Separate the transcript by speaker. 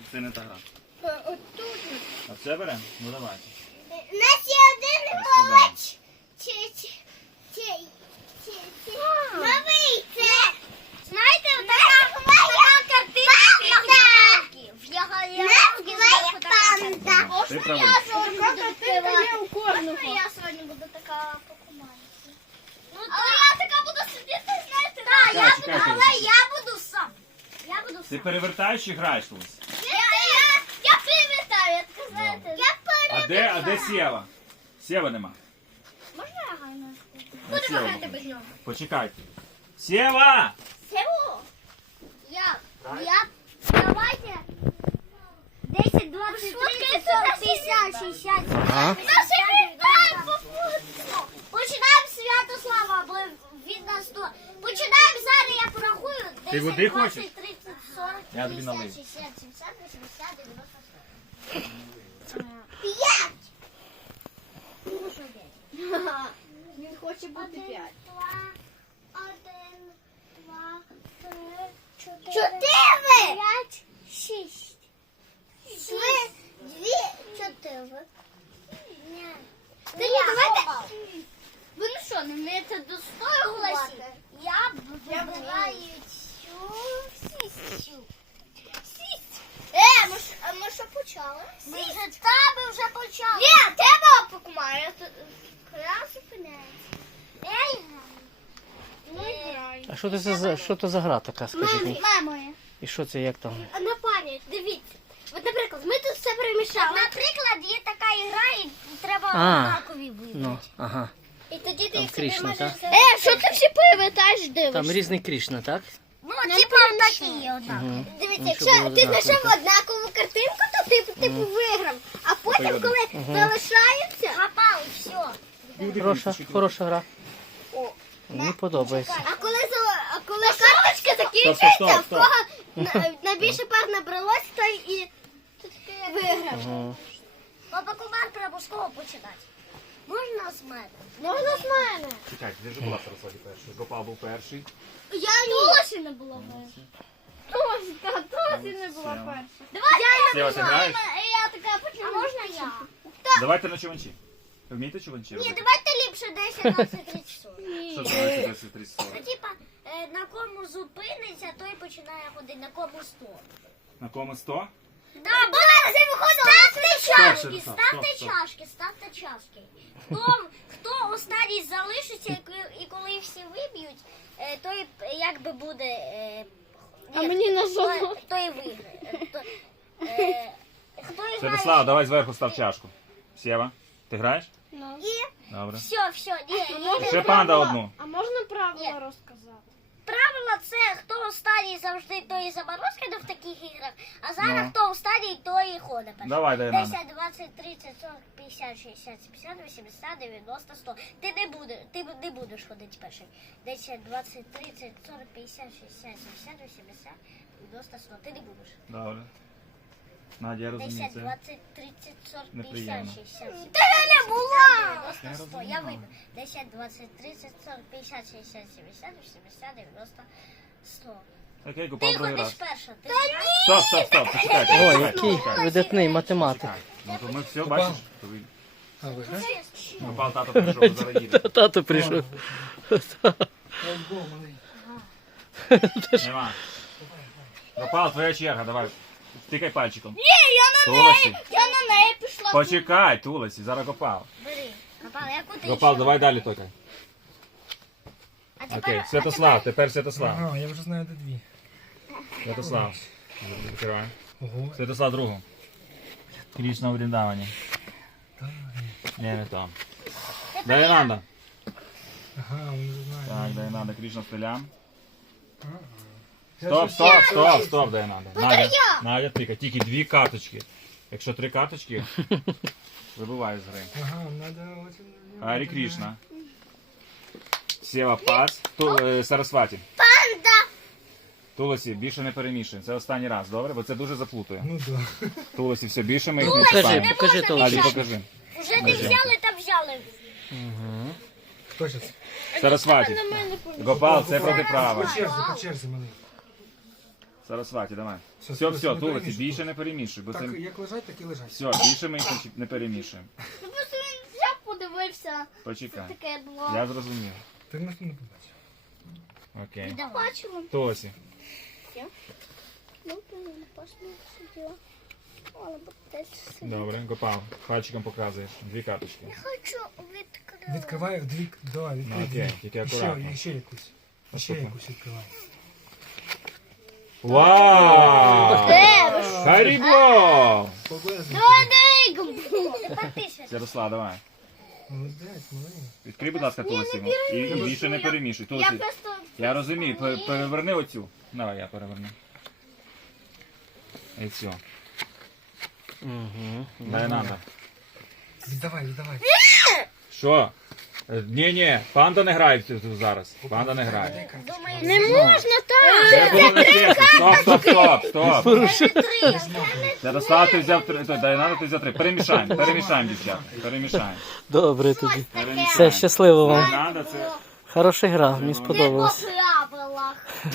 Speaker 1: Це не та гра.
Speaker 2: Отут.
Speaker 1: А це беремо? Ну давайте.
Speaker 2: У нас є один голоч. Новий це. Знаєте, така картинка. Панда.
Speaker 1: Ти правий.
Speaker 2: Я сьогодні буду така покуманці. Але я така буду сидіти, знаєте. Але я буду сам.
Speaker 1: Ти перевертаєш чи граєш тут?
Speaker 2: Я перевертаю, я така, знаєте.
Speaker 1: А де Сєва? Сєва нема.
Speaker 2: Можна я граю?
Speaker 1: А Сєва
Speaker 2: грати
Speaker 1: буде.
Speaker 2: без нього.
Speaker 1: Почекайте. Сєва!
Speaker 2: Севу? Давайте. 10, 20, 30, 40, 50, 60, 70. Починаємо Святослава, бо від нас 100. Починаємо зараз, я порахую. 10,
Speaker 1: Ти води
Speaker 2: 20,
Speaker 1: хочеш?
Speaker 2: 30, 40,
Speaker 1: Я тобі налию.
Speaker 2: 50, 60, 70, 80, 90, 5.
Speaker 3: Він хоче бути 5.
Speaker 2: 1, 2, 3, 4, 5, 6. 2, 4. Та ні, давайте. Ви ну що, не вмієте до 100 голосів? Я вибираю цю. Ми що почали? Ми вже почали. Ні, тебе покумаю. Я тут крас зупиняється.
Speaker 4: А що це за гра така, скажіть мені?
Speaker 2: Мамою.
Speaker 4: І що це, як там?
Speaker 2: На пам'ять, дивіться. От, наприклад, ми тут все перемішали. Наприклад, є така ігра, і треба однакові вибрати.
Speaker 4: Ну, ага.
Speaker 2: І тоді ти
Speaker 4: Там Кришна, так?
Speaker 2: що ти всі перевертаєш, дивишся?
Speaker 4: Там різний Кришна, так?
Speaker 2: Ну, типа такі однакові. Дивіться,
Speaker 4: Ну, щоб
Speaker 2: якщо
Speaker 4: було
Speaker 2: ти
Speaker 4: однаково,
Speaker 2: знайшов
Speaker 4: так.
Speaker 2: однакову картинку, то ти типу виграв. А потім, коли залишається, гапав, все.
Speaker 4: Хороша гра. Мені подобається.
Speaker 2: А коли карточка закінчується,
Speaker 1: Стоп.
Speaker 2: в кого найбільше пар набралось, той і виграв.
Speaker 4: Ага.
Speaker 2: Папа Кумар треба з кого починати? Можна з мене? Можна з мене.
Speaker 1: Чекайте, ти вже була в Сарасваті перший. Гопал був перший.
Speaker 2: Я Толосі не було перша.
Speaker 3: Тосі не була перша.
Speaker 2: Давай
Speaker 1: Сєва, ти граєш?
Speaker 2: я така починаю. А можна я?
Speaker 1: Давайте на чуванчі. Ви вмієте чуванчі
Speaker 2: Ні,
Speaker 1: робити?
Speaker 2: давайте ліпше 10, 20, 30, 40.
Speaker 1: Що це 10, 30, 40?
Speaker 2: Ну, типа, на кому зупиниться, той починає ходити, на кому 100.
Speaker 1: На кому 100?
Speaker 2: Да, ставте чашки,
Speaker 1: Стоп.
Speaker 2: ставте чашки. Хто останній залишиться, і коли всі виб'ють, той якби буде...
Speaker 3: А мені на зону.
Speaker 2: Той виграє. Хто грає?
Speaker 1: Святослав, давай зверху став чашку. Сєва, ти граєш?
Speaker 2: І
Speaker 1: Добре.
Speaker 2: все, ні.
Speaker 1: Ще панда одну.
Speaker 3: А можна
Speaker 2: Ні.
Speaker 3: правила розказати?
Speaker 2: Правило це, хто останній завжди, той і заморозки в таких іграх, а зараз
Speaker 1: Ну.
Speaker 2: хто останній, той і ходить.
Speaker 1: Давай, дай нам.
Speaker 2: 10, 20, 30, 40, 50, 60, 70, 80, 90, 100. Ти не будеш ходити перший. 10, 20, 30, 40, 50, 60, 70, 80, 90, 100. Ти не будеш.
Speaker 1: Добре. Надя, я розумію
Speaker 2: 10,
Speaker 1: це.
Speaker 2: 20, 30, 40, 50,
Speaker 1: Неприємно.
Speaker 2: 60, 70, 90, 100. Я виберу. 10, 20, 30, 40, 50, 60, 70, 80, 90, 100.
Speaker 1: Окей,
Speaker 2: Ти
Speaker 1: Гопал другий
Speaker 2: ходиш
Speaker 1: раз.
Speaker 2: перша. Ти
Speaker 1: Стоп, почекайте.
Speaker 4: О,
Speaker 1: почекайте,
Speaker 4: який
Speaker 1: почекайте.
Speaker 4: видатний математик.
Speaker 1: Чекай. Ну то ми все, бачиш? То ви-
Speaker 4: А ви
Speaker 1: Гопал, тато прийшов, зараз їде.
Speaker 4: Тато прийшов.
Speaker 1: Нема. Гопал, твоя черга, давай. Тикай пальчиком.
Speaker 2: Ні,
Speaker 1: Туласі.
Speaker 2: я на неї пішла.
Speaker 1: Почекай, Туласі, зараз Гопал.
Speaker 2: Бери. Гопал, яку ти
Speaker 1: Гопал,
Speaker 2: ще?
Speaker 1: давай далі тикай.
Speaker 2: А тепер,
Speaker 1: Окей, Святослав, тепер Святослав.
Speaker 5: Ага, я вже знаю, де дві.
Speaker 1: Святослав. Відкривай.
Speaker 5: Ого.
Speaker 1: Святослав другу. Крішна в Вріндавані. Ні, не там. Дайнанда.
Speaker 5: Ага, вони вже знають.
Speaker 1: Так, Дайнанда, Крішна стрілям.
Speaker 5: Я
Speaker 1: Стоп, Дайнанда. Надя, Надя, тикай. Тільки дві карточки. Якщо три карточки, вибиваю з гри.
Speaker 5: Ага, надо очень...
Speaker 1: Гарі Крішна. Сєва пас. Сарасваті.
Speaker 2: Панда.
Speaker 1: Туласі, більше не перемішуємо. Це останній раз, добре? Бо це дуже заплутує.
Speaker 5: Ну да.
Speaker 1: Туласі, все, більше ми їх не
Speaker 2: Туласі,
Speaker 1: чіпаємо.
Speaker 4: Покажи то.
Speaker 1: Алі, покажи.
Speaker 2: Вже не взяли, та взяли.
Speaker 5: Хто зараз?
Speaker 1: Сарасваті. Гопал, це проти права.
Speaker 5: По черзі, малий.
Speaker 1: Сарасваті, давай.
Speaker 5: Все,
Speaker 1: Все,
Speaker 5: все,
Speaker 1: все,
Speaker 5: не
Speaker 1: Тулиці,
Speaker 5: перемішуй.
Speaker 1: більше не перемішуй, бо це...
Speaker 5: Так, як лежать, так і лежать.
Speaker 1: Все, більше ми їх не перемішуємо.
Speaker 2: Ну просто він взяв, подивився.
Speaker 1: Почекай.
Speaker 2: Таке було.
Speaker 1: Я зрозумів.
Speaker 5: Ти ніхто не побачив.
Speaker 1: Окей.
Speaker 2: Бачила.
Speaker 1: Тосі.
Speaker 2: Ну, блин, пошли сюди. Ладно, буде сюди.
Speaker 1: Добре, Гопал. Пальчиком показуєш. 2 карточки.
Speaker 2: Хочу відкрити.
Speaker 5: Відкривай, давай,
Speaker 1: Ну,
Speaker 5: відкрий.
Speaker 1: окей,
Speaker 5: дві.
Speaker 1: тільки
Speaker 5: І
Speaker 1: акуратно.
Speaker 5: ще якусь. Ще
Speaker 1: Наступне.
Speaker 5: якусь відкривай.
Speaker 1: Вау! Харібо!
Speaker 5: Повезли.
Speaker 2: Тепер ти ще.
Speaker 1: Ярослав, давай.
Speaker 5: Молодець, молодець.
Speaker 1: Відкрий, будь ласка, Тулиці. І більше не перемішуй.
Speaker 2: Я
Speaker 1: Тулиці,
Speaker 2: просто...
Speaker 1: я розумію, переверни оцю. Давай, я переверну. І цю.
Speaker 4: Угу.
Speaker 1: Дай надо.
Speaker 5: Віддавай, віддавай.
Speaker 1: Що? Ні, панда не грає тут зараз. Панда не грає.
Speaker 2: Думаю,
Speaker 3: Не можна так.
Speaker 1: Це було не чесно. Стоп.
Speaker 2: це три.
Speaker 1: Ярослав, ти взяв 3. Дай надо, ти взяв 3. Перемішаємо, дівчата. Перемішаємо.
Speaker 4: Добре тоді. Все,
Speaker 1: Перемішаємо.
Speaker 4: щасливо вам.
Speaker 1: Надо, це...
Speaker 4: Хороша гра, мені
Speaker 2: Не по
Speaker 4: сподобалось.
Speaker 2: правилах.